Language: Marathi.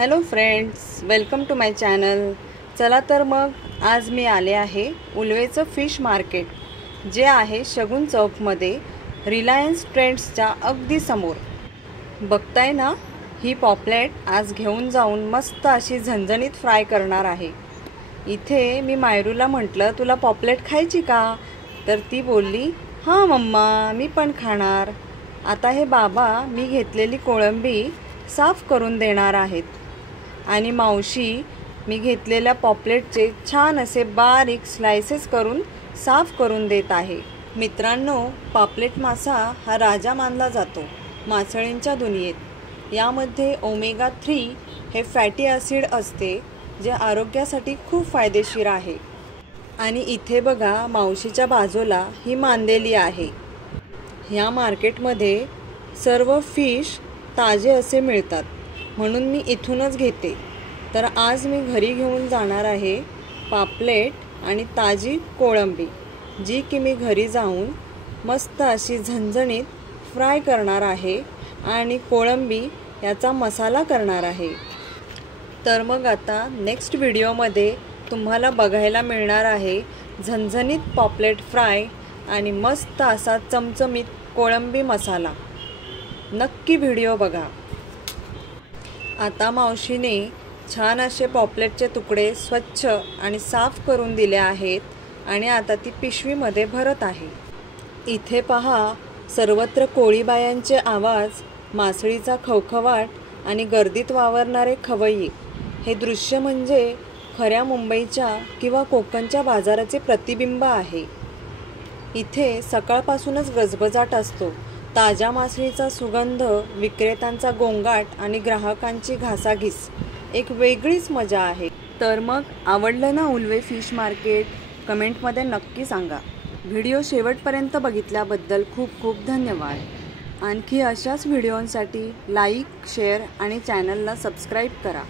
Hello friends, welcome to my channel. चला तर मग आज मी आले आहे उल्वेचं फिश मार्केट, जे आहे शगुन चौकमध्ये रिलायन्स ट्रेंड्सच्या अगदी समोर। बघताय ना, ही पॉपलेट आज घेऊन जाऊन मस्त अशी झणझणीत फ्राय करणार आहे। इथे मी मायरूला म्हटलं, तुला पॉपलेट खायची का? तर ती बोलली, हां मम्मा, मी पण खाणार। आता हे बाबा मी घेतलेली कोळंबी साफ करून देणार आहेत आणि मावशी मी घेतलेल्या पॉपलेटचे छान असे बारीक स्लाइसेस करून साफ करून देत आहे। मित्रांनो, पॉपलेट मासा हा राजा मानला जातो मासळींच्या दुनियेत। यामध्ये ओमेगा 3 हे फॅटी ॲसिड असते, जे आरोग्यासाठी खूप फायदेशीर आहे। आणि इथे बघा, मावशीच्या बाजूला ही मांदेली आहे। ह्या मार्केटमध्ये सर्व फिश ताजे असे मिळतात, म्हणून मी इथूनच घेते। तर आज मी घरी घेऊन जाणार आहे पापलेट आणि ताजी कोळंबी, जी की मी घरी जाऊन मस्त अशी झणझणीत फ्राय करणार आहे आणि कोळंबी याचा मसाला करणार आहे। तर मग आता नेक्स्ट व्हिडिओमध्ये तुम्हाला बघायला मिळणार आहे झणझणीत पॉपलेट फ्राय आणि मस्त असा चमचमीत कोळंबी मसाला। नक्की व्हिडिओ बघा। आता मावशीने छान असे पॉपलेटचे तुकडे स्वच्छ आणि साफ करून दिले आहेत आणि आता ती पिशवीमध्ये भरत आहे। इथे पहा, सर्वत्र कोळीबायांचे आवाज, मासळीचा खवखवाट आणि गर्दीत वावरणारे खवय्ये। हे दृश्य म्हणजे खऱ्या मुंबईच्या किंवा कोकणच्या बाजाराचे प्रतिबिंब आहे। इथे सकाळपासूनच गजबजाट असतो। ताज्या मासळीचा सुगंध, विक्रेत्यांचा गोंगाट आणि ग्राहकांची घासाघीस एक वेगळीच मजा आहे। तर मग आवडलं ना उल्वे फिश मार्केट? कमेंटमध्ये नक्की सांगा। व्हिडिओ शेवटपर्यंत बघितल्याबद्दल खूप खूप धन्यवाद। आणखी अशाच व्हिडिओंसाठी लाईक, शेअर आणि चॅनलला सबस्क्राईब करा।